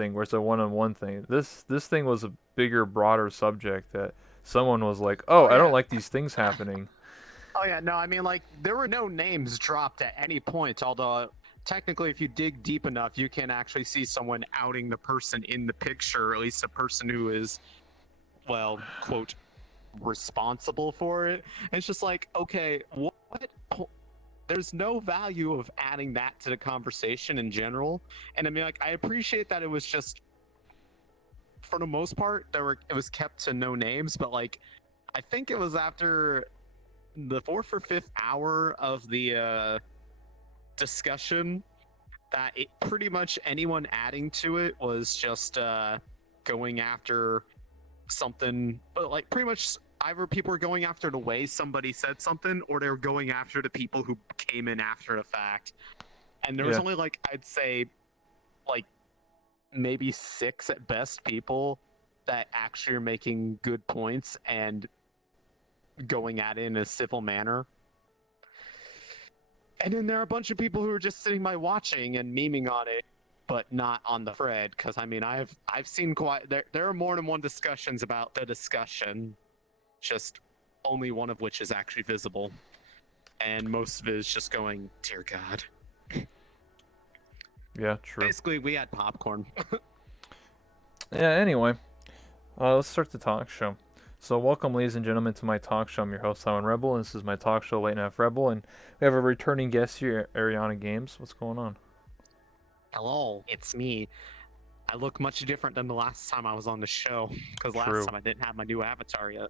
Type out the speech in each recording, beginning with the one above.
thing where it's a one-on-one thing. This thing was a bigger, broader subject that someone was like, "Oh, Oh I don't yeah. like these things happening." Oh yeah. No, I mean like there were no names dropped at any point. Although technically, if you dig deep enough, you can actually see someone outing the person in the picture, or at least a person who is, well, quote, responsible for it. And it's just like, okay, what? There's no value of adding that to the conversation in general. And I mean, like, I appreciate that it was just, for the most part, it was kept to no names, but like, I think it was after the fourth or fifth hour of the discussion that it pretty much anyone adding to it was just going after something, but like pretty much either people were going after the way somebody said something, or they were going after the people who came in after the fact. And there was Yeah. only like, I'd say like maybe six at best people that actually are making good points and going at it in a civil manner. And then there are a bunch of people who are just sitting by watching and memeing on it, but not on the thread. Because I mean, I've seen quite there are more than one discussions about the discussion, just only one of which is actually visible, and most of it is just going, "Dear God." Yeah, true. Basically, we had popcorn. Yeah, anyway, let's start the talk show. So, welcome, ladies and gentlemen, to my talk show. I'm your host, Simon Rebel, and this is my talk show, Late Night Rebel, and we have a returning guest here, Ariana Games. What's going on? Hello, it's me. I look much different than the last time I was on the show, because last True. time I didn't have my new avatar yet.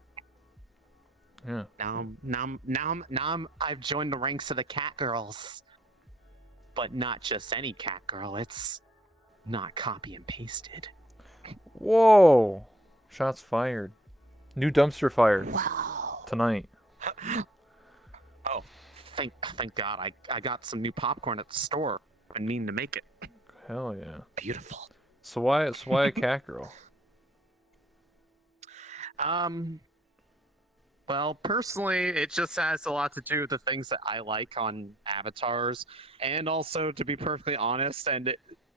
Yeah. I've joined the ranks of the cat girls, but not just any cat girl. It's not copy and pasted. Whoa! Shots fired. New dumpster fire Wow. tonight. Oh, thank God. I got some new popcorn at the store. I've been meaning to make it. Hell yeah. Beautiful. So why a cat girl? Um, well, personally, it just has a lot to do with the things that I like on avatars, and also, to be perfectly honest,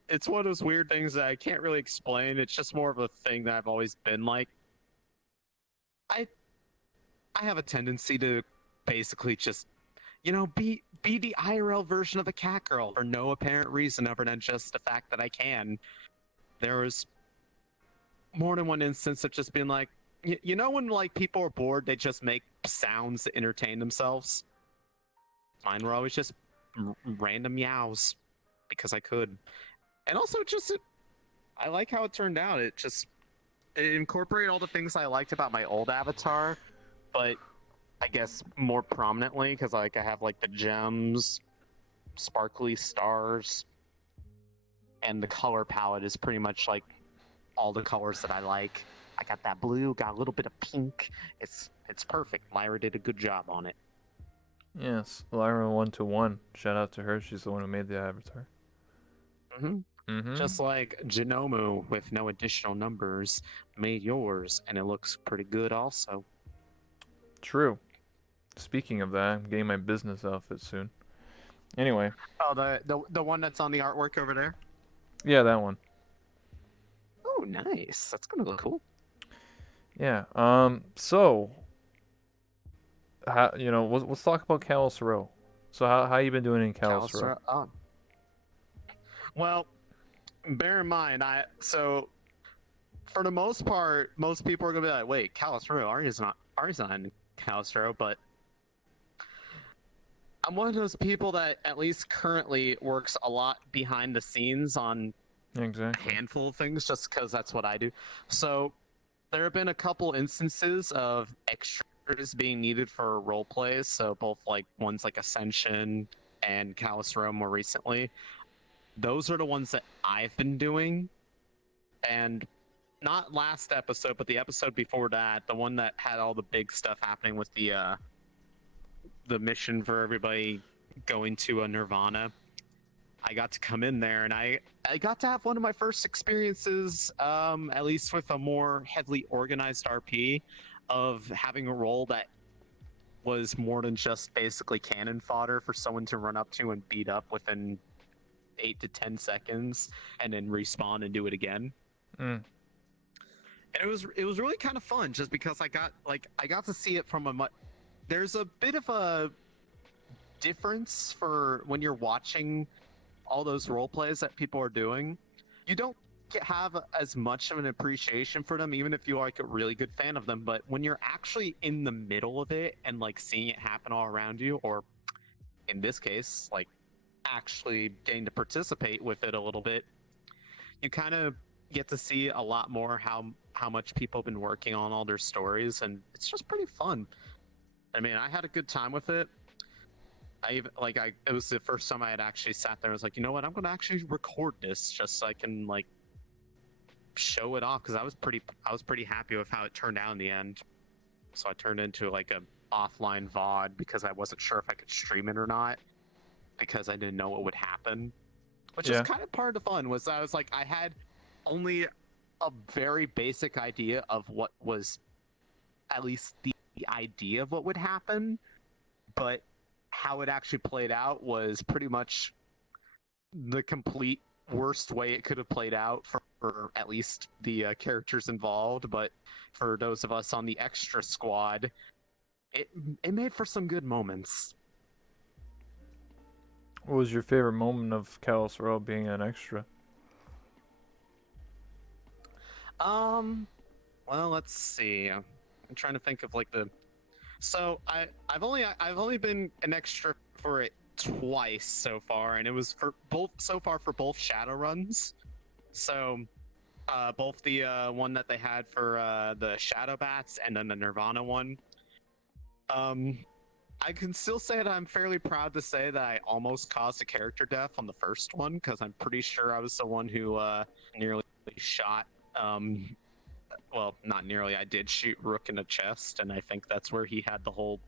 it's one of those weird things that I can't really explain. It's just more of a thing that I've always been like. I I have a tendency to basically just, be the IRL version of a cat girl for no apparent reason other than just the fact that I can. There was more than one instance of just being like, when like people are bored, they just make sounds to entertain themselves. Mine were always just random meows because I could, and also I like how it turned out. It incorporated all the things I liked about my old avatar, but I guess more prominently because like I have like the gems, sparkly stars, and the color palette is pretty much like all the colors that I like. I got that blue, got a little bit of pink. It's perfect. Lyra did a good job on it. Yes, Lyra 121. Shout out to her. She's the one who made the avatar. hmm Mm-hmm. Just like Genomu with no additional numbers made yours, and it looks pretty good also. True. Speaking of that, I'm getting my business outfit soon. Anyway, Oh, the one that's on the artwork over there. yeah, that one. Oh, nice. That's gonna look cool. Yeah. So, let's talk about Kalos Row. So, how you been doing in Kalos Row? Callister. Oh, well, bear in mind, for the most part, most people are gonna be like, "Wait, Callister, Arya's not in Callister," but I'm one of those people that at least currently works a lot behind the scenes on a Exactly. handful of things, just because that's what I do. So there have been a couple instances of extras being needed for role plays. So both like ones like Ascension and Callister more recently. Those are the ones that I've been doing, and not last episode, but the episode before that, the one that had all the big stuff happening with the mission for everybody going to a Nirvana. I got to come in there, and I got to have one of my first experiences, at least with a more heavily organized RP, of having a role that was more than just basically cannon fodder for someone to run up to and beat up within 8 to 10 seconds and then respawn and do it again. Mm. And it was really kind of fun just because I got to see it from a much. There's a bit of a difference for when you're watching all those role plays that people are doing. You don't have as much of an appreciation for them, even if you're like a really good fan of them. But when you're actually in the middle of it and like seeing it happen all around you, or in this case, like actually getting to participate with it a little bit, you kind of get to see a lot more how much people have been working on all their stories, and it's just pretty fun. I mean, I had a good time with it. It was the first time I had actually sat there and was like, you know what, I'm gonna actually record this just so I can like show it off, because I was pretty happy with how it turned out in the end. So I turned into like a offline VOD because I wasn't sure if I could stream it or not, because I didn't know what would happen. Which is Yeah. kind of part of the fun, was I was like, I had only a very basic idea of what was, at least the idea of what would happen, but how it actually played out was pretty much the complete worst way it could have played out for at least the characters involved. But for those of us on the extra squad, it it made for some good moments. What was your favorite moment of Kalos Row being an extra? Um, well, let's see. I'm trying to think of like the. So I've only been an extra for it twice so far, and it was for both so far for both shadow runs. So both the one that they had for the shadow bats, and then the Nirvana one. Um, I can still say that I'm fairly proud to say that I almost caused a character death on the first one, because I'm pretty sure I was the one who nearly shot. Well, not nearly. I did shoot Rook in the chest, and I think that's where he had the whole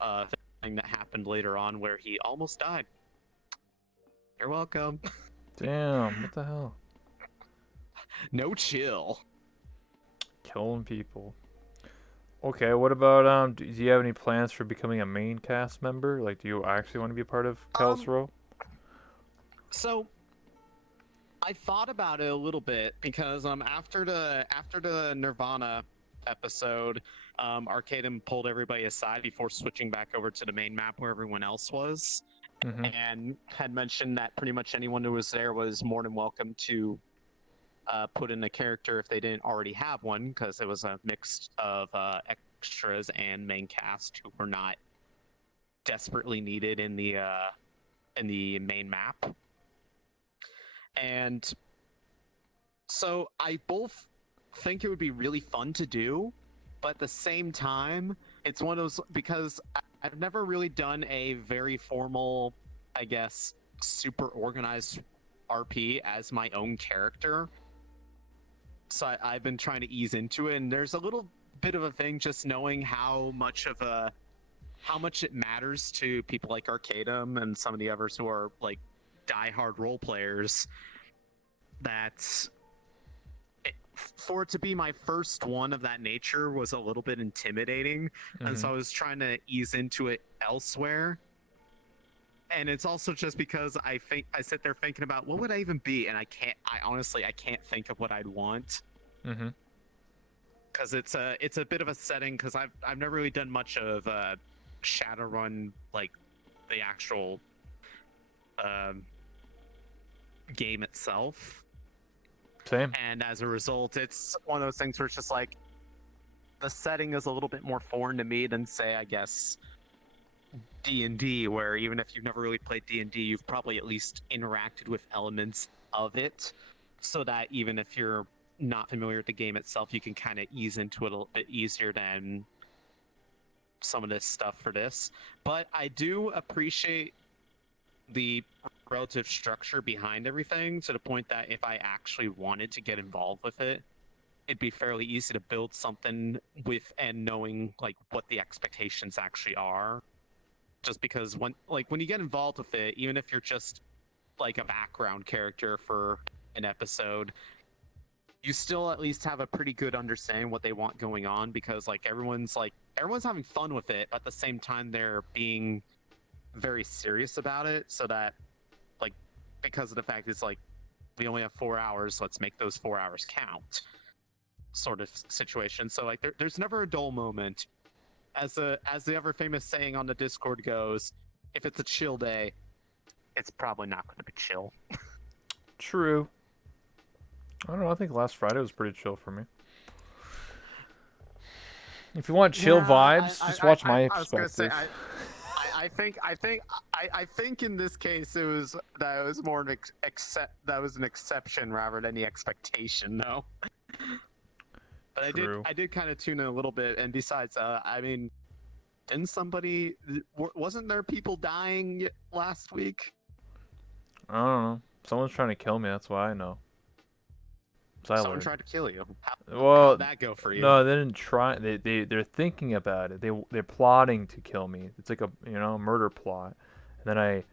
uh, thing that happened later on where he almost died. You're welcome. Damn, what the hell? No chill. Killing people. Okay, what about do you have any plans for becoming a main cast member? Like, do you actually want to be a part of Kalos Um, Row? so I thought about it a little bit because after the Nirvana episode, Arcadum pulled everybody aside before switching back over to the main map where everyone else was, Mm-hmm. and had mentioned that pretty much anyone who was there was more than welcome to put in a character if they didn't already have one, because it was a mix of extras and main cast who were not desperately needed in the main map. And so I both think it would be really fun to do, but at the same time, it's one of those, because I've never really done a very formal, I guess, super organized RP as my own character. So I've been trying to ease into it, and there's a little bit of a thing just knowing how much it matters to people like Arcadum and some of the others who are like diehard role players, that for it to be my first one of that nature was a little bit intimidating. And Mm-hmm. so I was trying to ease into it elsewhere. And it's also just because I sit there thinking about what would I even be, and I honestly I can't think of what I'd want, Mm-hmm. because it's a bit of a setting, because I've never really done much of Shadowrun, like the actual um, game itself. Same. And as a result, it's one of those things where it's just like the setting is a little bit more foreign to me than, say, I guess, D&D, where even if you've never really played D&D, you've probably at least interacted with elements of it, so that even if you're not familiar with the game itself, you can kind of ease into it a little bit easier than some of this stuff for this. But I do appreciate the relative structure behind everything, to the point that if I actually wanted to get involved with it, it'd be fairly easy to build something with, and knowing like what the expectations actually are. Just because when you get involved with it, even if you're just like a background character for an episode, you still at least have a pretty good understanding what they want going on, because everyone's having fun with it, but at the same time they're being very serious about it, so that like because of the fact it's like we only have 4 hours. Let's make those 4 hours count, sort of situation. So like there's never a dull moment. As the ever famous saying on the Discord goes, if it's a chill day, it's probably not going to be chill. True. I don't know. I think last Friday was pretty chill for me. If you want chill Yeah, vibes, just watch my I was gonna say perspective. I think in this case it was more an that was an exception rather than the expectation, though. But True. I did kind of tune in a little bit, and besides, I mean, didn't somebody wasn't there people dying last week? I don't know. Someone's trying to kill me. That's why I know. So I Someone learned. tried to kill you. How'd Well, that go for you? no, they didn't try. They're thinking about it. They're plotting to kill me. It's like a murder plot. And I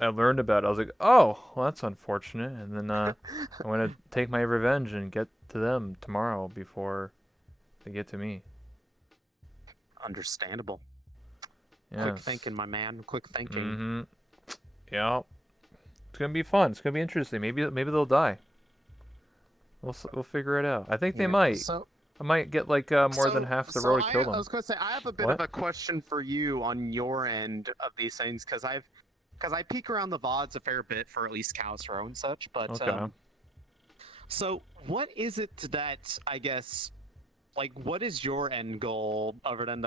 learned about it. I was like, oh, well, that's unfortunate. And then I'm gonna take my revenge and get to them tomorrow before they get to me. Understandable. Quick Yes. thinking, my man. Quick thinking. Mm-hmm. Yeah. It's gonna be fun. It's gonna be interesting. Maybe they'll die. We'll figure it out. I think they Yeah. might. I might get like more than half the row to kill I them. was going to say I have a bit of What? a question for you on your end of these things because I peek around the VODs a fair bit for at least Cows Row and such. But Okay. so what is it that I guess like what is your end goal other than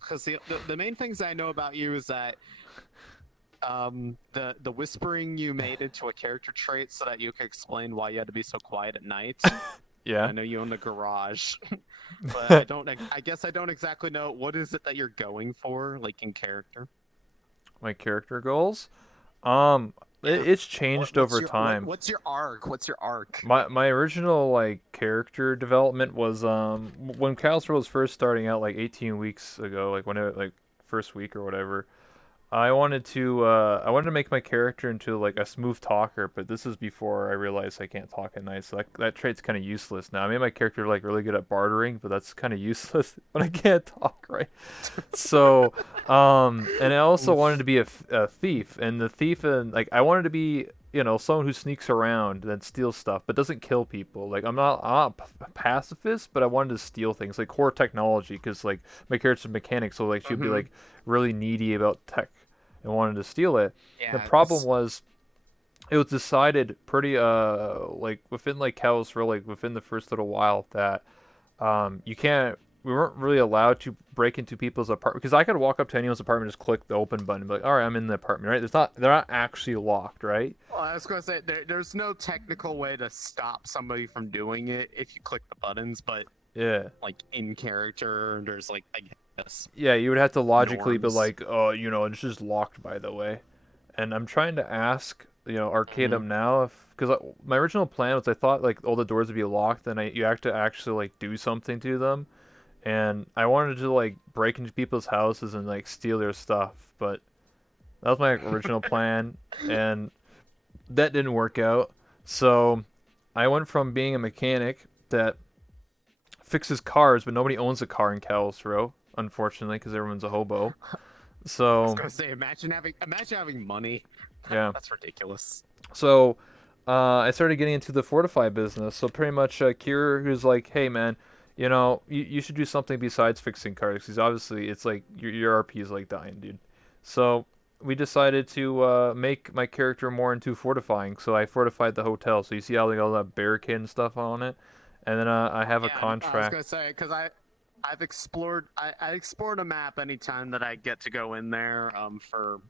because the main things I know about you is that the whispering you made into a character trait so that you could explain why you had to be so quiet at night. Yeah. I know you own the garage, but I don't. I guess I don't exactly know what is it that you're going for, like in character. My character goals. Um, Yeah. it's changed over time. What's your arc? What's your arc? My original like character development was when Calistro was first starting out like 18 weeks ago, like when it like first week or whatever. I wanted to make my character into like a smooth talker, but this is before I realized I can't talk at night, so that trait's kind of useless now. I made my character like really good at bartering, but that's kind of useless when I can't talk, right? So, and I also wanted Oof. to be a thief, and the thief, and like I wanted to be, someone who sneaks around and steals stuff, but doesn't kill people. Like I'm not a pacifist, but I wanted to steal things like core technology, because like my character's a mechanic, so like she'd be Hmm. like really needy about tech and wanted to steal it. The Yeah, problem was it was decided pretty like within like cows for like within the first little while that you can't we weren't really allowed to break into people's apartment, because I could walk up to anyone's apartment, just click the open button and be like, all right, I'm in the apartment, right? They're not actually locked, right? well, I was gonna say there's no technical way to stop somebody from doing it if you click the buttons, but Yeah. like in character, there's like I guess Yeah, you would have to logically be norms. like, oh, it's just locked, by the way. And I'm trying to ask, Hmm. Arcadum now, if because my original plan was I thought like all the doors would be locked, and you have to actually like do something to them, and I wanted to like break into people's houses and like steal their stuff, but that was my original plan, and that didn't work out. So I went from being a mechanic that fixes cars, but nobody owns a car in Calistro, unfortunately, because everyone's a hobo. I was So gonna say imagine having money. yeah. That's ridiculous. So I started getting into the Fortify business. So pretty much, Kira, who's like, "Hey man, you should do something besides fixing cars, because obviously it's like your RP is like dying, dude." So we decided to make my character more into fortifying. So I fortified the hotel. So you see how like all that barricade and stuff on it, and then I have a Yeah, I was contract. gonna say because I explored a map anytime that I get to go in there for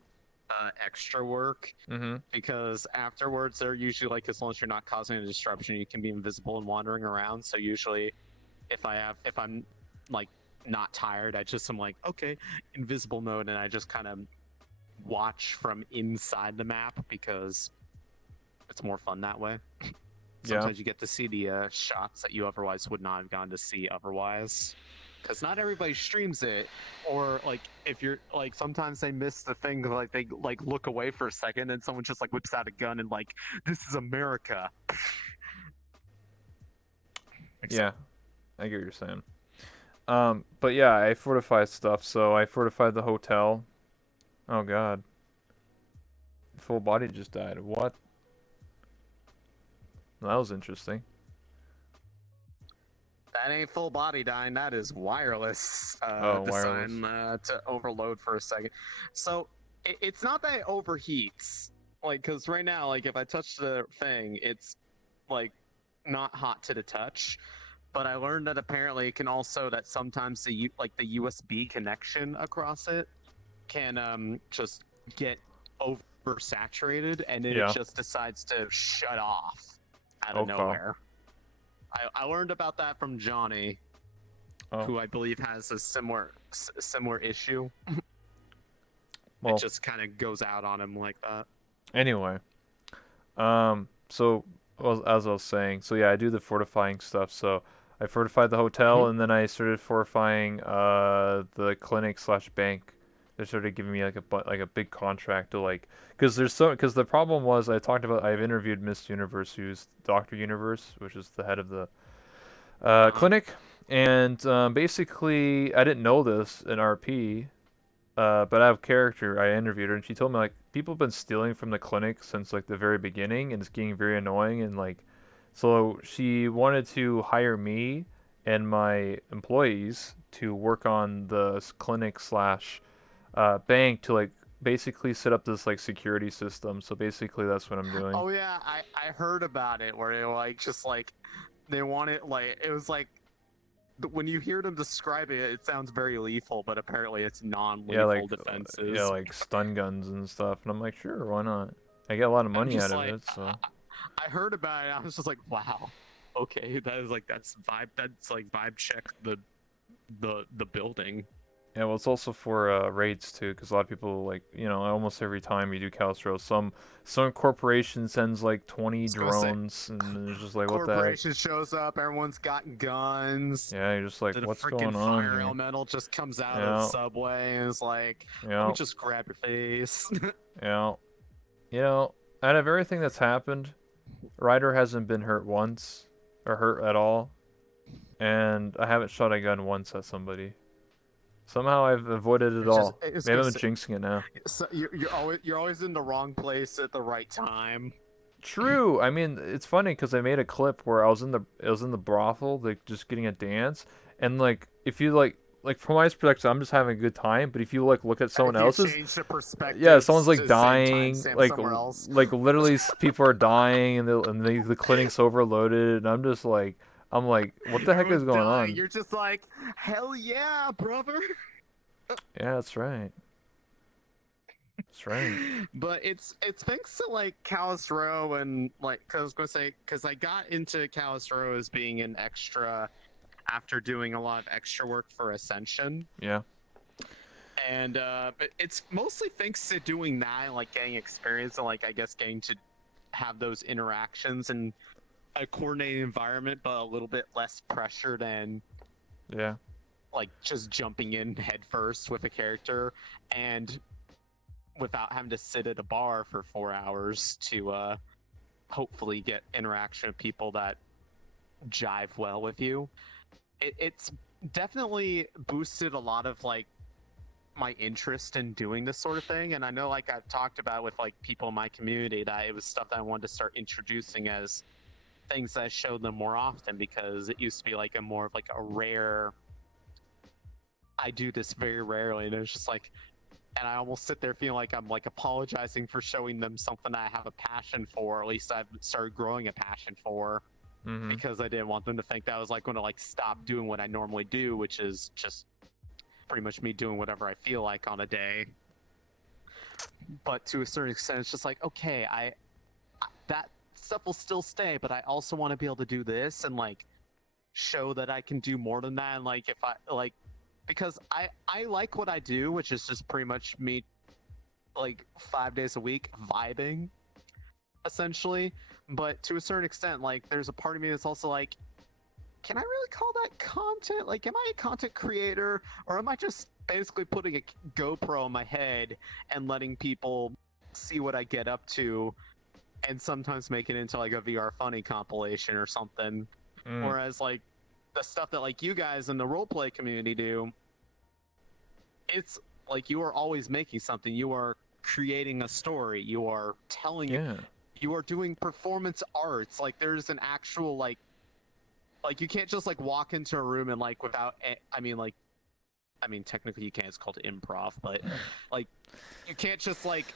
extra work Mm-hmm. because afterwards they're usually like as long as you're not causing a disruption you can be invisible and wandering around. So usually if I'm like not tired I just am like okay invisible mode and I just kind of watch from inside the map because it's more fun that way. Yeah. Sometimes you get to see the shots that you otherwise would not have gone to see otherwise. Because not everybody streams it, or like if you're like sometimes they miss the thing like they like look away for a second and someone just like whips out a gun and like this is America. Yeah. I get what you're saying. But yeah, I fortified stuff. So I fortified the hotel. Oh God. full body just died. What? That was interesting. That ain't full body dying. That is wireless. Oh, wireless. Design to overload for a second. So it's not that it overheats. Like, cause right now, like if I touch the thing, it's like not hot to the touch. But I learned that apparently it can also that sometimes like the USB connection across it can just get oversaturated, and then it Yeah. just decides to shut off out of Okay. nowhere. I learned about that from Johnny, Oh. who I believe has a similar issue. It Well. just kind of goes out on him like that. Anyway. So, well, as I was saying, so yeah, I do the fortifying stuff. So I fortified the hotel, Mhm. and then I started fortifying the clinic slash bank. They started giving me like a big contract to like, because the problem was I talked about I've interviewed Miss Universe, who's Doctor Universe, which is the head of the Uh-huh. clinic, and basically I didn't know this in RP. But out of character, I interviewed her, and she told me like people have been stealing from the clinic since like the very beginning, and it's getting very annoying. And like, so she wanted to hire me and my employees to work on the clinic slash bank to like basically set up this like security system. So basically, that's what I'm doing. Oh yeah, I heard about it where they were like just like they want it like it was like when you hear them describe it, it sounds very lethal, but apparently it's Yeah, non-lethal like defenses. stun guns and stuff. And I'm like, sure, why not? I get a lot of I'm money just out of like it, so. I heard about it. I was just like, wow, okay, that is like that's vibe. That's like vibe check the building. Yeah, well, it's also for raids too, because a lot of people like almost every time you do Calistro, some corporation sends like 20 Just gonna say, drones, and it's just like, what the heck? corporation shows up. Everyone's got guns. Yeah, you're just like, The what's freaking going on fire here? elemental just comes out of the Yeah, subway and is like, "Let me yeah, just grab your face." yeah. Out of everything that's happened, Ryder hasn't been hurt once, or hurt at all, and I haven't shot a gun once at somebody. Somehow I've avoided it Which is all. it's Maybe gonna I'm say, jinxing it now. so you're always in the wrong place at the right time. True. I mean, it's funny because I made a clip where I was in the brothel, like just getting a dance, and like if you like from my perspective, I'm just having a good time. But if you like look at And someone if you else's, change the yeah, someone's perspectives like to the same time dying, stamp somewhere else, like literally people are dying, and the clinic's overloaded, and I'm like, what the heck is everyone's going dying. on? You're just like, hell yeah, brother. Yeah, that's right. That's right. But it's thanks to like Callus Row and like cause I was gonna say because I got into Callus Row as being an extra after doing a lot of extra work for Ascension. Yeah. And but it's mostly thanks to doing that and like getting experience and like I guess getting to have those interactions in a coordinated environment, but a little bit less pressure than Yeah. like just jumping in head first with a character and without having to sit at a bar for 4 hours to hopefully get interaction with people that jive well with you. It's definitely boosted a lot of like my interest in doing this sort of thing, and I know like I've talked about with like people in my community that it was stuff that I wanted to start introducing as things that I showed them more often because it used to be like a more of like a rare I do this very rarely and it's just like and I almost sit there feeling like I'm like apologizing for showing them something I have a passion for, or at least I've started growing a passion for Mhm. because I didn't want them to think that I was like going to like stop doing what I normally do, which is just pretty much me doing whatever I feel like on a day. But to a certain extent, it's just like, okay, that stuff will still stay, but I also want to be able to do this and like show that I can do more than that. And like if I like because I like what I do, which is just pretty much me like 5 days a week vibing essentially. But to a certain extent, like there's a part of me that's also like, can I really call that content? Like, am I a content creator or am I just basically putting a GoPro on my head and letting people see what I get up to and sometimes make it into like a VR funny compilation or something? Mm. Whereas like the stuff that like you guys in the roleplay community do, it's like you are always making something. You are creating a story. You are telling. Yeah. You are doing performance arts. Like there's an actual like you can't just like walk into a room and like without. I mean technically you can. It's called improv, but like you can't just like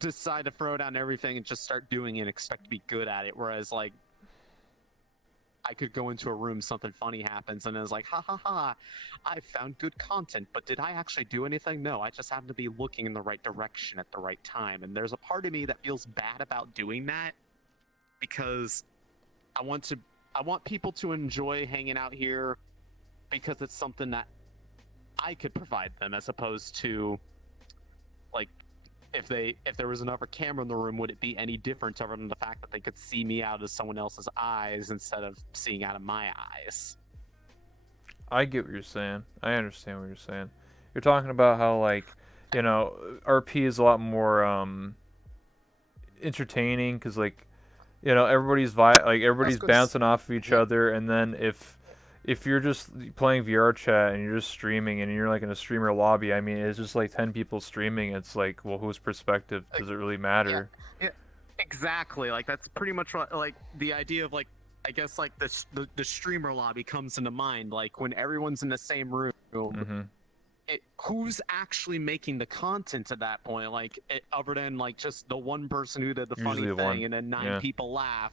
decide to throw down everything and just start doing it and expect to be good at it. Whereas like I could go into a room, something funny happens, and it's like, ha ha ha, I found good content, but did I actually do anything? No, I just happened to be looking in the right direction at the right time. And there's a part of me that feels bad about doing that because I want to, I want people to enjoy hanging out here because it's something that I could provide them as opposed to like if there was another camera in the room, would it be any different other than the fact that they could see me out of someone else's eyes instead of seeing out of my eyes? I get what you're saying. I understand what you're saying. You're talking about how like, RP is a lot more entertaining because like, I was everybody's going to, bouncing off of each yeah, other, and then if you're just playing VR chat and you're just streaming and you're like in a streamer lobby, I mean, it's just like 10 people streaming. It's like, well, whose perspective like, does it really yeah, matter? yeah, exactly. Like that's pretty much what like the idea of like I guess like the streamer lobby comes into mind. Like when everyone's in the same room, Mm-hmm. who's actually making the content at that point? Like other than like just the one person who did the funny Usually one. thing and then nine Yeah. people laugh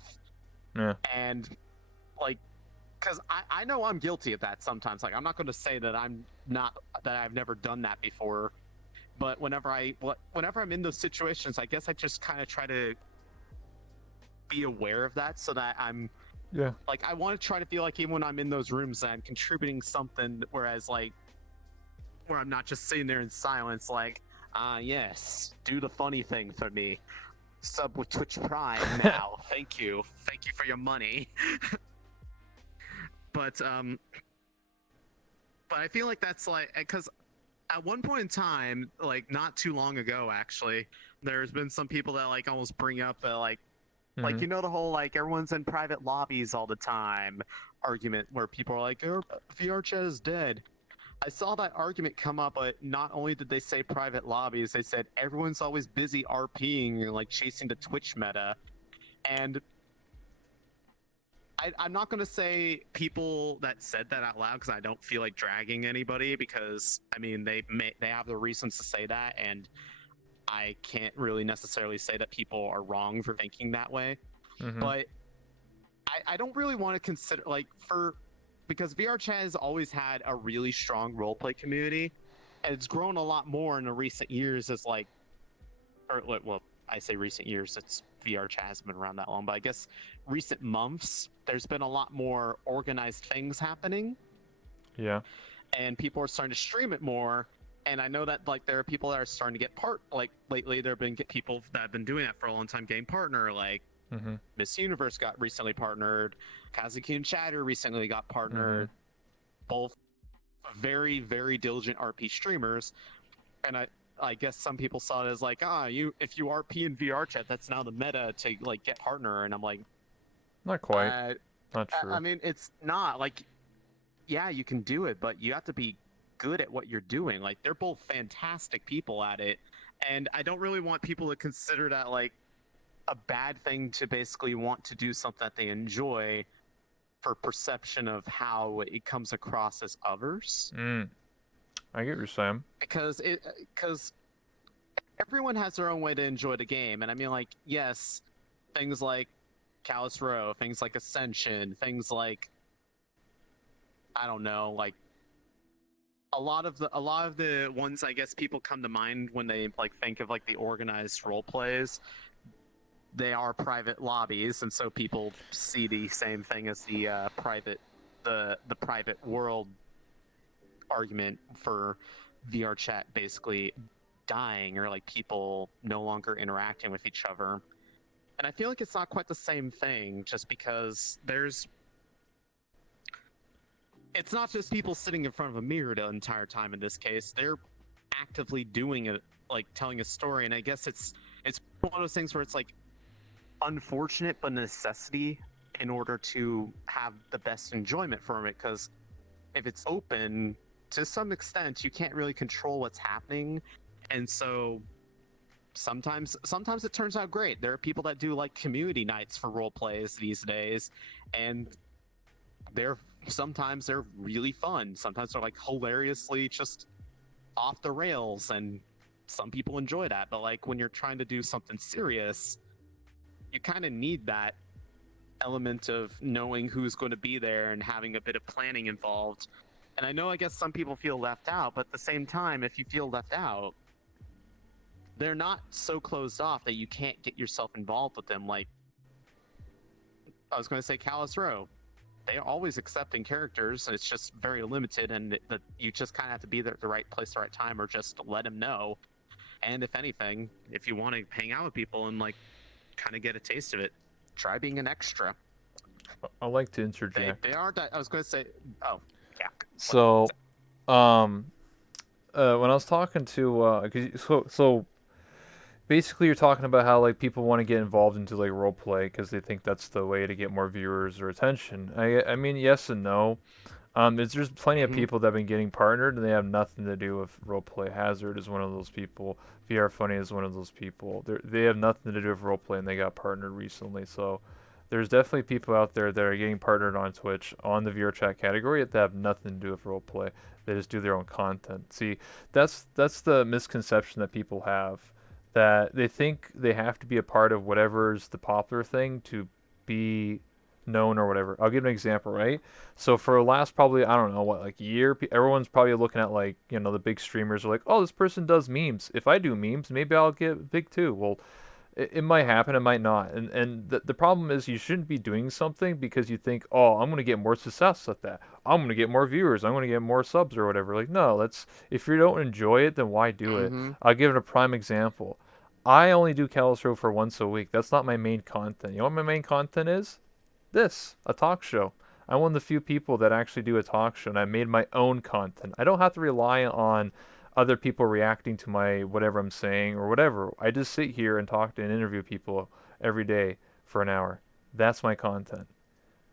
Yeah. and like because I know I'm guilty of that sometimes. Like I'm not going to say that I'm not that I've never done that before, but whenever I'm in those situations, I guess I just kind of try to be aware of that so that I'm Yeah. like I want to try to feel like even when I'm in those rooms I'm contributing something, whereas like where I'm not just sitting there in silence like yes, do the funny thing for me, sub with Twitch Prime now, thank you for your money. but I feel like that's like because at one point in time, like not too long ago actually, there's been some people that like almost bring up that like Mm-hmm. you know the whole like everyone's in private lobbies all the time argument where people are like VR chat is dead. I saw that argument come up, but not only did they say private lobbies, they said everyone's always busy RPing and like chasing the Twitch meta. And I'm not gonna say people that said that out loud because I don't feel like dragging anybody because I mean they have the reasons to say that, and I can't really necessarily say that people are wrong for thinking that way. Mm-hmm. But I don't really want to consider like because VR chat has always had a really strong roleplay community, and it's grown a lot more in the recent years as like, or well, I say recent years. It's VR chat hasn't been around that long, but I guess recent months there's been a lot more organized things happening, Yeah. and people are starting to stream it more. And I know that like there are people that are starting to get like lately there have been people that have been doing that for a long time getting partner like Mm-hmm. Miss Universe got recently partnered. Kazuki and Chatter recently got Mm-hmm. partnered. Both very, very diligent RP streamers. And I guess some people saw it as like, if you RP in VR chat, that's now the meta to like get partner. And I'm like, Not quite. uh, Not I true. mean, it's not like, yeah, you can do it, but you have to be good at what you're doing. Like they're both fantastic people at it. And I don't really want people to consider that like a bad thing to basically want to do something that they enjoy for perception of how it comes across as others, Mm. I get what you're saying. because everyone has their own way to enjoy the game. And I mean, like, yes, things like Callous Row, things like Ascension, things like I don't know, like a lot of the ones I guess people come to mind when they like think of like the organized role plays, they are private lobbies, and so people see the same thing as the the private world argument for VR chat basically dying or like people no longer interacting with each other. And I feel like it's not quite the same thing just because it's not just people sitting in front of a mirror the entire time in this case. They're actively doing it, like telling a story. And I guess it's one of those things where it's like unfortunate but necessity in order to have the best enjoyment from it, because if it's open to some extent you can't really control what's happening, And so sometimes it turns out great. There are people that do like community nights for role plays these days, and they're sometimes they're really fun. Sometimes they're like hilariously just off the rails, and some people enjoy that. But like when you're trying to do something serious, you kind of need that element of knowing who's going to be there and having a bit of planning involved. And I know, I guess some people feel left out, but at the same time, if you feel left out, they're not so closed off that you can't get yourself involved with them. Like I was going to say, Callus Row, they are always accepting characters. It's just very limited, and you just kind of have to be there at the right place, the right time, or just let them know. And if anything, if you want to hang out with people and like kind of get a taste of it, try being an extra. I like to They interject. aren't. I was going to say, oh yeah. What? So, um, when I was talking to, so basically you're talking about how like people want to get involved into like role play because they think that's the way to get more viewers or attention. I mean, yes and no. There's plenty of Mm-hmm. people that have been getting partnered and they have nothing to do with roleplay. Hazard is one of those people. VR Funny is one of those people. They have nothing to do with roleplay and they got partnered recently. So there's definitely people out there that are getting partnered on Twitch on the VR chat category that have nothing to do with roleplay. They just do their own content. See, that's the misconception that people have, that they think they have to be a part of whatever's the popular thing to be known or whatever. I'll give an example, right? So for the last probably I don't know what like year, everyone's probably looking at like the big streamers are like, oh, this person does memes. If I do memes, maybe I'll get big too. Well, it might happen, it might not. And the problem is you shouldn't be doing something because you think, oh, I'm gonna get more success at that. I'm gonna get more viewers. I'm gonna get more subs or whatever. Like no, that's if you don't enjoy it, then why do it? Mm-hmm. I'll give it a prime example. I only do Kalos Row for once a week. That's not my main content. You know what my main content is? This, a talk show. I'm one of the few people that actually do a talk show, and I made my own content. I don't have to rely on other people reacting to my whatever I'm saying or whatever. I just sit here and talk to and interview people every day for an hour. That's my content.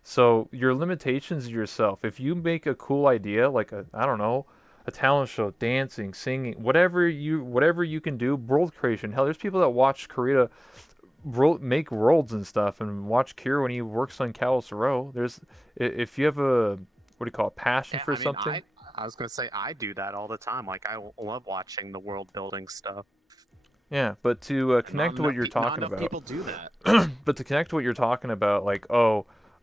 So your limitations are yourself. If you make a cool idea, like I don't know, a talent show, dancing, singing, whatever you can do, world creation. Hell, there's people that watch Korea make worlds and stuff and watch Kira when he works on Kalos Row. If you have a what do you call it, passion Yeah, for I mean, something. I was going to say I do that all the time. Like I love watching the world building stuff, Yeah, but to and connect to what you're not talking enough about, people do that. but to connect to what you're talking about, like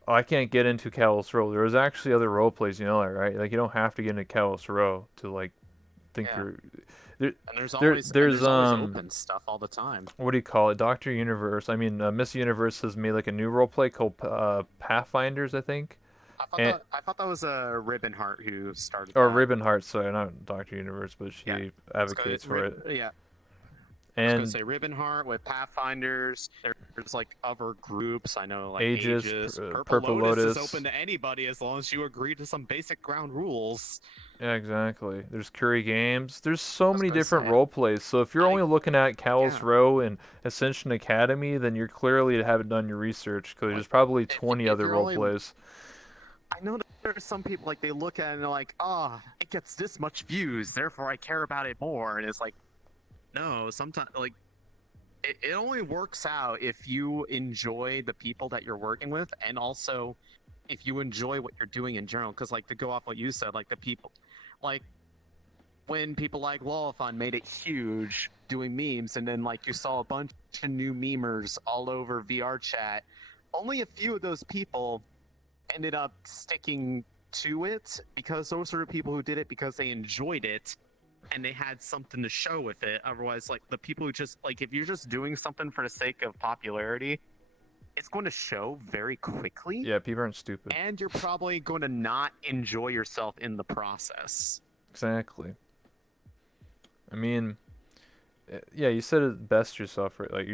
I can't get into Kalos Row. There was actually other role plays, you know that, right? Like you don't have to get into Kalos Row to like think Yeah, you're there. and There's there's always open stuff all the time. what do you call it? Doctor Universe. I mean, Miss Universe has made like a new role play called Pathfinders, I think. And I thought that was a Ribbon Heart who started or that. Ribbonheart, sorry, not Doctor Universe, but Yeah, she advocates for it. Yeah, I was gonna And say Ribbon Heart with Pathfinders. There's like other groups. I know like Aegis, Aegis. Purple Purple Lotus is open Lotus. to anybody as long as you agree to some basic ground rules. Yeah, exactly. There's Curry Games. There's I so was many gonna different say role plays. So if you're I only looking at Kalos yeah Row and Ascension Academy, then you're clearly haven't done your research because there's like probably 20 if other you're role only plays. I know that there's some people like they look at it and they're like, oh, it gets this much views, therefore I care about it more. And it's like, no, sometimes like it only works out if you enjoy the people that you're working with and also if you enjoy what you're doing in general. Because like to go off what you said, like the people like when people like Lolifon made it huge doing memes and then like you saw a bunch of new memers all over VR chat, only a few of those people ended up sticking to it because those are the people who did it because they enjoyed it and they had something to show with it. Otherwise, like the people who just like if you're just doing something for the sake of popularity, it's going to show very quickly Yeah, people aren't stupid. and you're probably going to not enjoy yourself in the process. Exactly. I mean, yeah, you said it best yourself, right? Like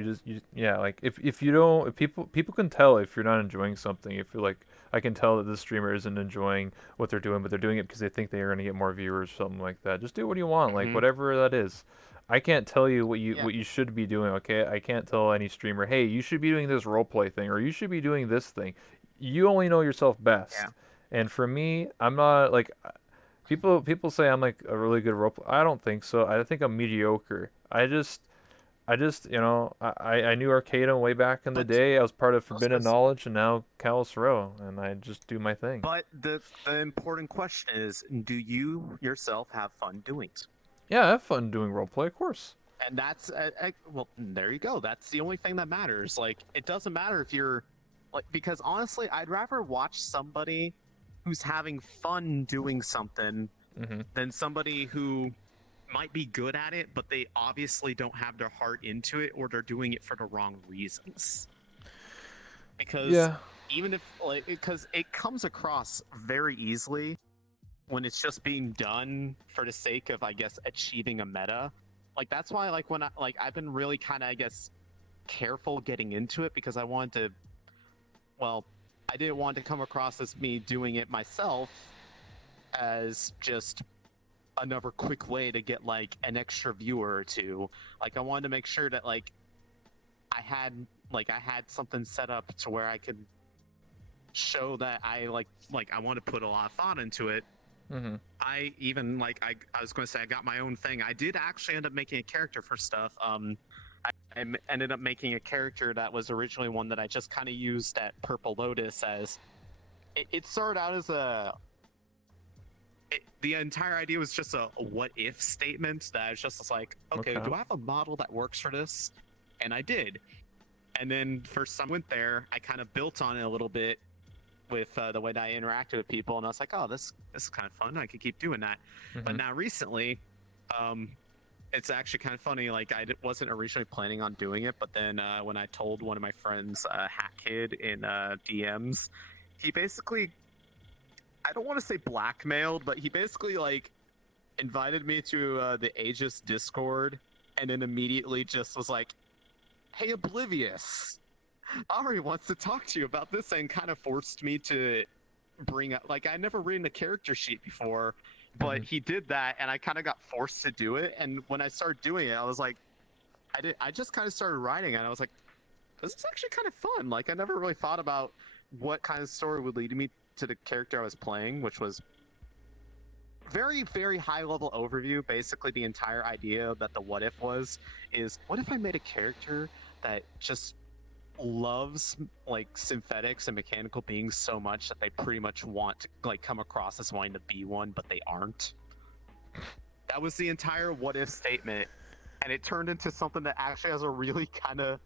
yeah, like if you don't, if people can tell if you're not enjoying something. If you're like, I can tell that this streamer isn't enjoying what they're doing, but they're doing it because they think they're gonna get more viewers, or something like that. Just do what you want, like Mm-hmm. whatever that is. I can't tell you what you Yeah. what you should be doing. Okay, I can't tell any streamer, hey, you should be doing this role play thing, or you should be doing this thing. You only know yourself best. Yeah. And for me, I'm not like People say I'm like a really good role. I don't think so. I think I'm mediocre. I just I knew Arcadum way back in the But day. I was part of I was Forbidden gonna s- Knowledge, and now Callus Row, and I just do my thing. but the important question is, do you yourself have fun doing it? Yeah, I have fun doing roleplay, of course. And that's well, there you go. That's the only thing that matters. Like, it doesn't matter if you're like, because honestly, I'd rather watch somebody who's having fun doing something Hmm. than somebody who might be good at it, but they obviously don't have their heart into it, or they're doing it for the wrong reasons. Because Yeah. even if, like, because it comes across very easily when it's just being done for the sake of, I guess, achieving a meta. Like, that's why, like, when I've been really kind of, I guess, careful getting into it, because I wanted to, well, I didn't want to come across as me doing it myself as just another quick way to get like an extra viewer or two. Like, I wanted to make sure that I had something set up to where I could show that I want to put a lot of thought into it. Hmm. I even I was going to say I got my own thing. I did actually end up making a character for stuff. Ended up making a character that was originally one that I just kind of used at Purple Lotus as it started out as the entire idea was just a what if statement that I was just like, okay, Okay. do I have a model that works for this? And I did. And then first time I went there, I kind of built on it a little bit with the way that I interacted with people, and I was like, oh, this is kind of fun. I could keep doing that. But Hmm. now recently, um, it's actually kind of funny. Like, wasn't originally planning on doing it, but then when I told one of my friends, Hat Kid, in DMs, he basically, I don't want to say blackmailed, but he basically like invited me to the Aegis Discord, and then immediately just was like, "Hey, Oblivious, Ari wants to talk to you about this," and kind of forced me to bring up. Like, I never written a character sheet before, but Hmm. he did that, and I kind of got forced to do it. And when I started doing it, I was like, I just kind of started writing, and I was like, this is actually kind of fun. Like, I never really thought about what kind of story would lead me to the character I was playing, which was very, very high level overview. Basically, the entire idea that the what if was is, what if I made a character that just loves like synthetics and mechanical beings so much that they pretty much want to like come across as wanting to be one, but they aren't. That was the entire what if statement, and it turned into something that actually has a really kind of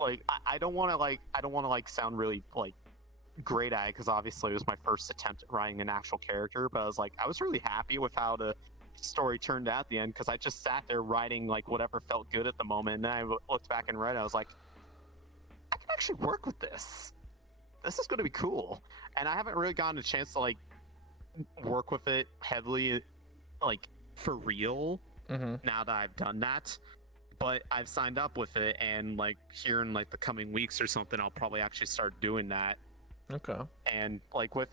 like, I don't want to sound really like great at it, because obviously it was my first attempt at writing an actual character, but I was really happy with how the story turned out at the end, because I just sat there writing like whatever felt good at the moment, and then I looked back and read it. I was like, I can actually work with this. This is going to be cool. And I haven't really gotten a chance to like work with it heavily, like for real, Hmm. now that I've done that. But I've signed up with it, and like here in like the coming weeks or something, I'll probably actually start doing that. Okay. And like with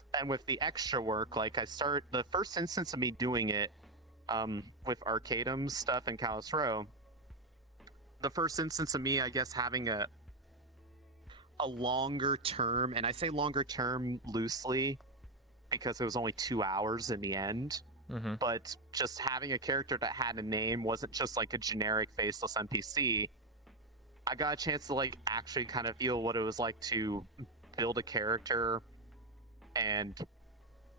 the extra work, like I start the first instance of me doing it with Arcadum stuff in Callus Row. The first instance of me, I guess, having a longer term, and I say longer term loosely because it was only 2 hours in the end, Hmm. but just having a character that had a name, wasn't just like a generic faceless NPC. I got a chance to like actually kind of feel what it was like to build a character and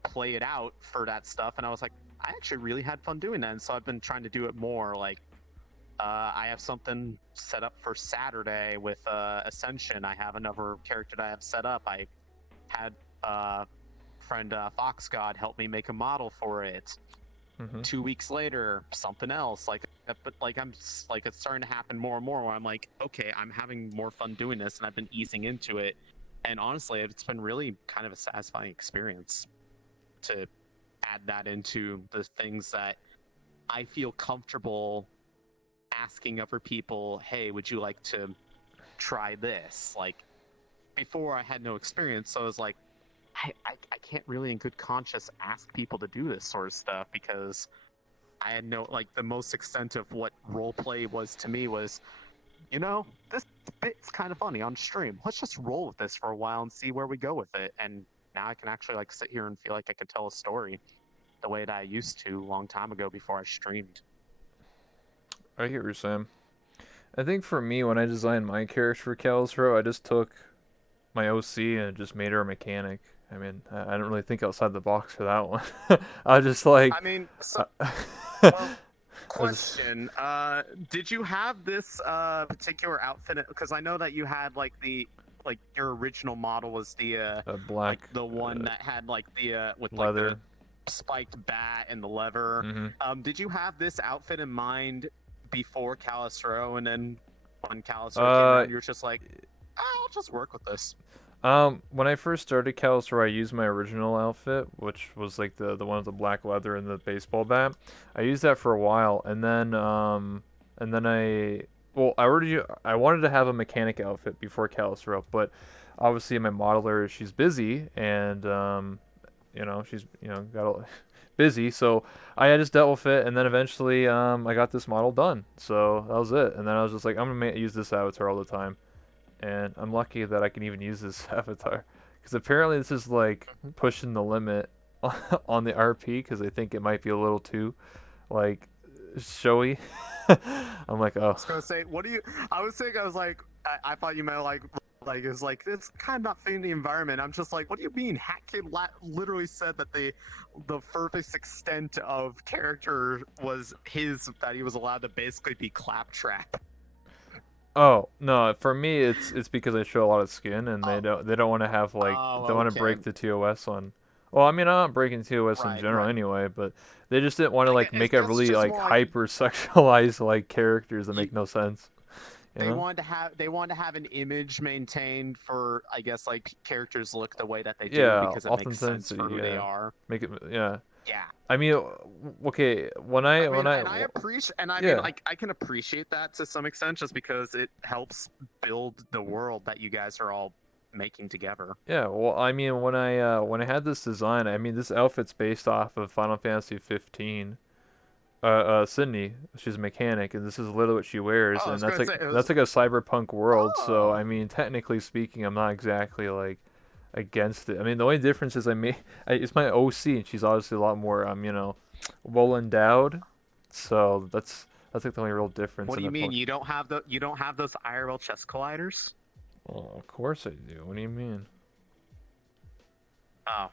play it out for that stuff, and I was like, I actually really had fun doing that. And so I've been trying to do it more. Like, I have something set up for Saturday with Ascension. I have another character that I have set up. I had friend Fox God help me make a model for it. Hmm. 2 weeks later, something else. But like like it's starting to happen more and more where I'm like, okay, I'm having more fun doing this, and I've been easing into it. And honestly, it's been really kind of a satisfying experience to add that into the things that I feel comfortable asking other people. Hey, would you like to try this? Like, before I had no experience, so I was like, I can't really in good conscience ask people to do this sort of stuff, because I had no, like, the most extent of what role play was to me was, this bit's kind of funny on stream. Let's just roll with this for a while and see where we go with it. And now I can actually like sit here and feel like I could tell a story the way that I used to a long time ago before I streamed. I get what you're saying. I think for me, when I designed my character for Calistro, I just took my OC and just made her a mechanic. I mean, I don't really think outside the box for that one. I was just like, I mean, so, uh, well, I was just question: did you have this particular outfit? Because I know that you had like your original model was the a black like the one that had like the with like the leather. spiked bat and the lever. Hmm. Did you have this outfit in mind before Calistro, and then when Calistro came Uh, around, you were just like, "Ah, I'll just work with this." when I first started Calistro, I used my original outfit, which was like the one with the black leather and the baseball bat. I used that for a while, and then well, I wanted to have a mechanic outfit before Calistro, but obviously my modeler, she's busy, and she's got busy, so I just dealt with it, and then eventually I got this model done, so that was it. And then I was just like, I'm gonna use this avatar all the time, and I'm lucky that I can even use this avatar, because apparently this is like pushing the limit on the RP, because I think it might be a little too like showy. I'm like, I oh, was gonna say, what do you? I was thinking, I was like, I thought you meant like it's like it's kind of not fitting the environment. I'm just like, what do you mean? Hat Kid literally said that the furthest extent of character was his that he was allowed to basically be claptrap. oh no, for me it's because I show a lot of skin, and Oh, they don't want to have like they oh, want to okay, break the TOS on. Well, I mean, I'm not breaking TOS in right, general right. anyway, but they just didn't want to I get like make it it's really just like more like hyper sexualized like characters that you, make no sense, you know? they wanted to have an image maintained for, I guess, like characters look the way that they do Yeah, because it makes sense authenticity, for who they yeah. are. Make it, yeah. Yeah. I mean, okay, I when mean, I and I appreciate, and I mean, yeah. like, I can appreciate that to some extent, just because it helps build the world that you guys are all making together. Yeah, well, I mean, when I had this design, I mean, this outfit's based off of Final Fantasy 15. Sydney, she's a mechanic, and this is literally what she wears, Oh, I and was gonna say it that's was. like a cyberpunk world. So Oh, I mean, technically speaking, I'm not exactly like against it. I mean, the only difference is it's my OC, and she's obviously a lot more well endowed. So that's like the only real difference what in do you the mean point. you don't have those IRL chess colliders? Well, of course I do. What do you mean? Oh,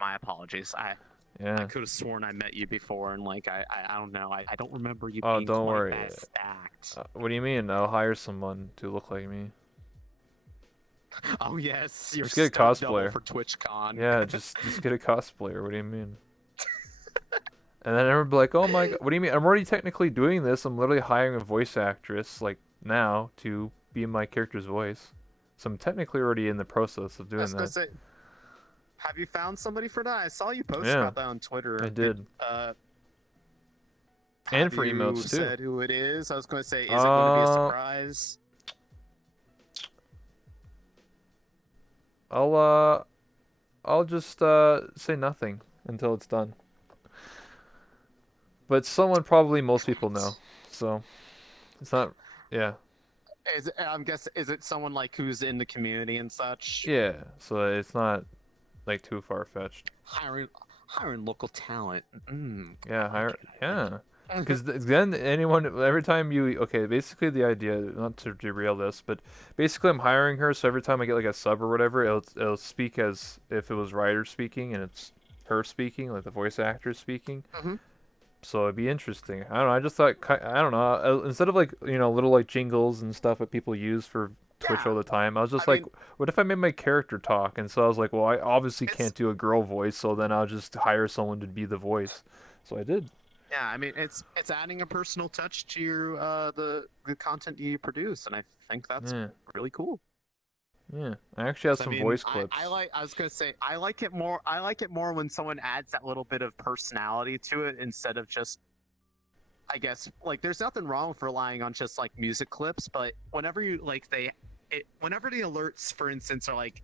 my apologies. I Yeah. could have sworn I met you before, and like I don't know. I don't remember you Oh, being don't quite worry. that stacked. What do you mean? I'll hire someone to look like me. Oh yes, your Just get a stunt double cosplayer. for TwitchCon. Yeah, just get a cosplayer. What do you mean? And then everyone be like, "Oh my God, what do you mean? I'm already technically doing this. I'm literally hiring a voice actress like now to be my character's voice. So I'm technically already in the process of I doing was gonna that." say, have you found somebody for that? I saw you post Yeah, about that on I Twitter. did. And Have for you emotes too. said who it is? I was going to say, is it going to be a Uh, surprise? I'll I'll just say nothing until it's done. But someone probably most people know. So it's not. Yeah, I'm guessing, is it someone like who's in the community and such? yeah. So it's not like too far fetched. Hiring, hiring local talent. Yeah, I like it. I like yeah. it. Because then anyone, every time okay, basically the idea, not to derail this, but basically I'm hiring her, so every time I get like a sub or whatever, it'll speak as if it was Ryder speaking, and it's her speaking, like the voice actor speaking. hmm So it'd be interesting. I don't know. I just thought, I don't know, instead of like little like jingles and stuff that people use for Twitch Yeah, all the time, I was I just like, mean, what if I made my character talk? And so I was like, well, I obviously it's can't do a girl voice, so then I'll just hire someone to be the voice. So I did. yeah. I mean, it's adding a personal touch to your the content you produce, and I think that's Yeah. really cool. Yeah, I actually have Because I some mean, voice clips. I was gonna say I like it more. I like it more when someone adds that little bit of personality to it instead of just, I guess, like, there's nothing wrong with relying on just like music clips, but whenever you like whenever the alerts, for instance, are like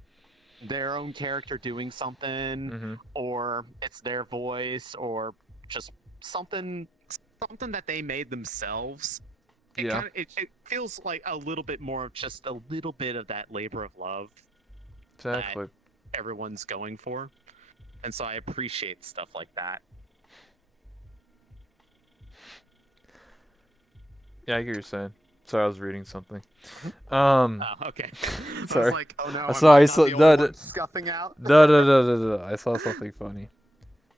their own character doing something, Mhm. or it's their voice, or just something something that they made themselves, Yeah. it feels like a little bit more of just a little bit of that labor of love that Exactly. everyone's going for. and so I appreciate stuff like that. Yeah, I get what you're saying. Sorry, I was reading something. Um, Oh, okay. I was sorry. like, oh no, I am saw. I I not saw. the only No, one scuffing out? no. I saw something funny.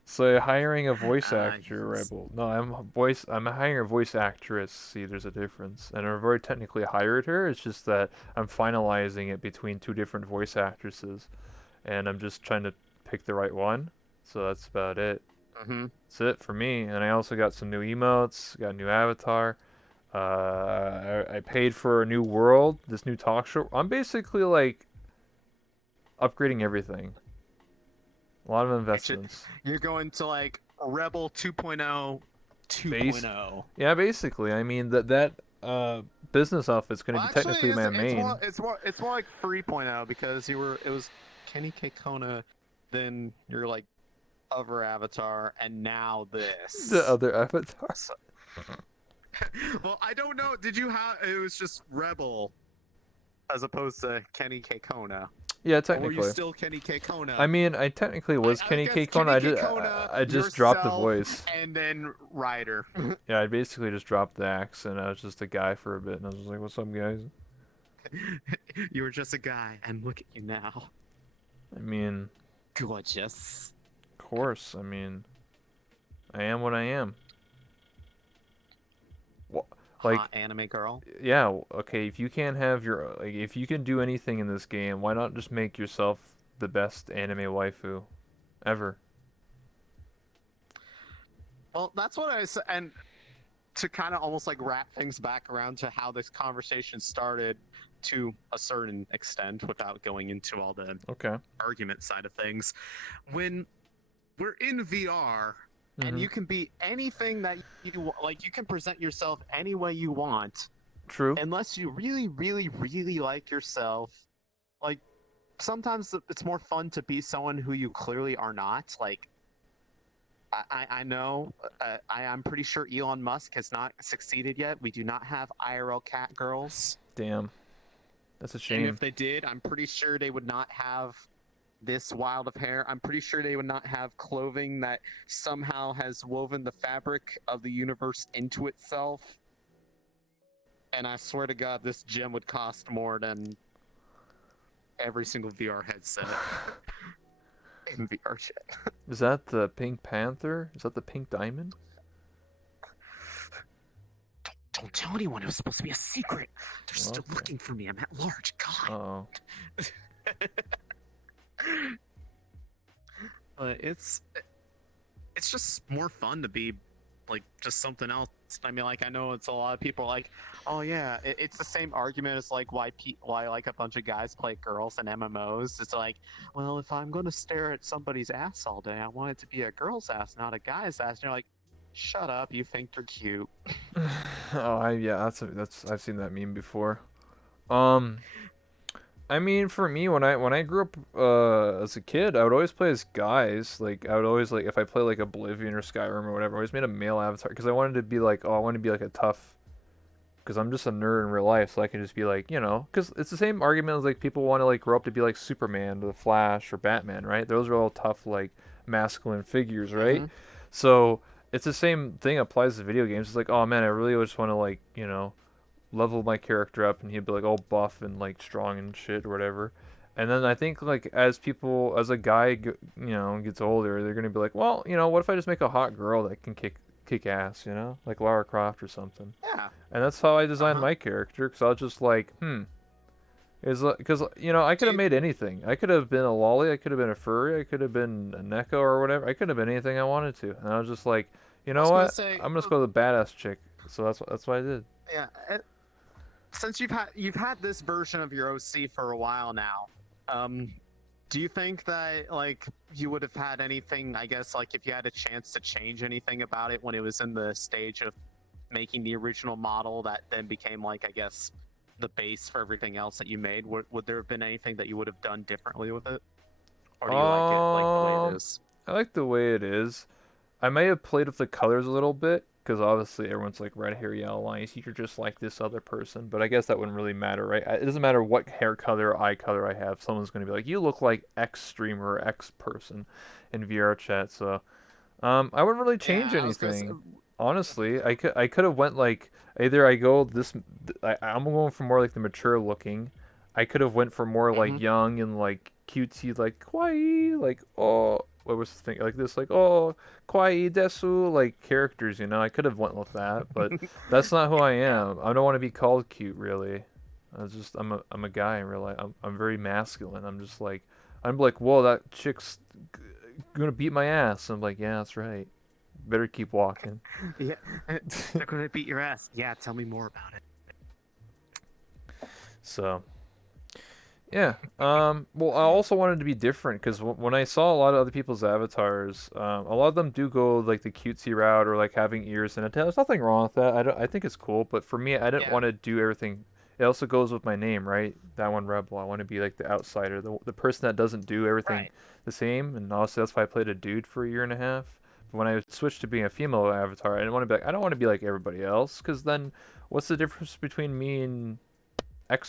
So hiring a voice actor, Yes. Rebel. No, I'm hiring a voice actress. See, there's a difference, and I've already technically hired her. It's just that I'm finalizing it between two different voice actresses, and I'm just trying to pick the right one. So that's about it. Mm-hmm. That's it for me. And I also got some new emotes, got a new avatar. I paid for a new world, this new talk show. I'm basically like upgrading everything. A lot of investments. You're going to like Rebel 2.0, Base, 2.0. yeah, basically. I mean that business outfit's going Well, to be actually, technically my main. it's more like 3.0 because it was Kenny K Kona, then your like other avatar, and now The this. other avatar. So, well, I don't know. Did you have it was just Rebel as opposed to Kenny K Kona, Yeah, or were you technically. still Kenny K I Kona? mean, I technically was I Kenny guess K. Conan. Kenny K Kona, I just dropped the yourself, voice. and then Ryder. Yeah, I basically just dropped the accent. I was just a guy for a bit, and I was just like, "What's up, guys?" You were just a guy, and look at you now. I mean, Gorgeous. of course. I mean, I am what I am. Wha- Hot Like, anime girl. yeah, okay. If you can't have if you can do anything in this game, why not just make yourself the best anime waifu ever? Well, that's what I said. And to kind of almost like wrap things back around to how this conversation started to a certain extent without going into all the Okay. argument side of things. When we're in VR and Mhm. you can be anything that like, you can present yourself any way you want, True. unless you really, really, really like yourself. Like, sometimes it's more fun to be someone who you clearly are not. Like, I know, I'm pretty sure Elon Musk has not succeeded yet. We do not have IRL cat girls. Damn. That's a And if shame. they did, I'm pretty sure they would not have this wild of hair. I'm pretty sure they would not have clothing that somehow has woven the fabric of the universe into itself. And I swear to God, this gem would cost more than every single VR headset in VR chat. Is that the Pink Panther? Is that the Pink Diamond? Don't tell anyone. It was supposed to be a secret. They're still Okay. looking for me. I'm at large. God. Uh-oh. But it's just more fun to be like just something else. I mean, like, I know it's a lot of people are like, oh yeah, it's the same argument as like why like a bunch of guys play girls and MMOs. It's like, well, if I'm gonna stare at somebody's ass all day, I want it to be a girl's ass, not a guy's ass. And you're like, shut up, you think they're cute. Yeah, that's I've seen that meme before. Um, I mean, for me, when I grew up as a kid, I would always play as guys. Like I would always like if I play like Oblivion or Skyrim or whatever, I always made a male avatar because I wanted to be like, oh, I want to be like a tough. Because I'm just a nerd in real life, so I can just be like, because it's the same argument as like people want to like grow up to be like Superman, or the Flash, or Batman, right? Those are all tough like masculine figures, right? Mm-hmm. So it's the same thing applies to video games. It's like, oh man, I really just want to like, level my character up and he'd be like all buff and like strong and shit or whatever. And then I think like as a guy gets older, they're gonna be like, well, what if I just make a hot girl that can kick ass, like Lara Croft or something. Yeah. And that's how I Uh designed huh. my character, because I was just like, is because I could Do have you, made anything. I could have been a lolly, I could have been a furry, I could have been a neko or whatever. I could have been anything I wanted to. And I was just like, you I know was gonna what? say, I'm just go with the badass chick. So that's what I did. yeah. Since you've had this version of your OC for a while now, um, do you think that like you would have had anything? I guess like if you had a chance to change anything about it when it was in the stage of making the original model that then became like, I guess, the base for everything else that you made, would there have been anything that you would have done differently with it, or do you like it the way it Um, is? I like the way it is. I may have played with the colors a little bit, because obviously everyone's like red hair, yellow eyes. You're just like this other person, but I guess that wouldn't really matter, right? It doesn't matter what hair color or eye color I have. Someone's gonna be like, you look like X streamer or X person in VR chat. So I wouldn't really change Yeah, I was gonna say. anything. Honestly, I could have went like either I go this I'm going for more like the mature looking. I could have went for more like Hmm. young and like cutesy like kawaii like oh what was the thing like this like oh kawaii desu like characters, you know. I could have went with that, but that's not who I Yeah. am. I don't want to be called cute really. I'm a guy in real life. I'm very masculine. I'm like whoa, that chick's gonna beat my ass. I'm like, yeah, that's right. Better keep walking. Yeah. They're gonna beat your ass. Yeah, tell me more about it. So yeah. Well, I also wanted to be different because when I saw a lot of other people's avatars, a lot of them do go like the cutesy route or like having ears and a tail. There's nothing wrong with that. I think it's cool. But for me, I didn't Yeah. want to do everything. It also goes with my name, right? That one rebel. I want to be like the outsider, the person that doesn't do everything Right. the same. And also that's why I played a dude for a year and a half. But when I switched to being a female avatar, I didn't want to be like I don't want to be like everybody else because then what's the difference between me and X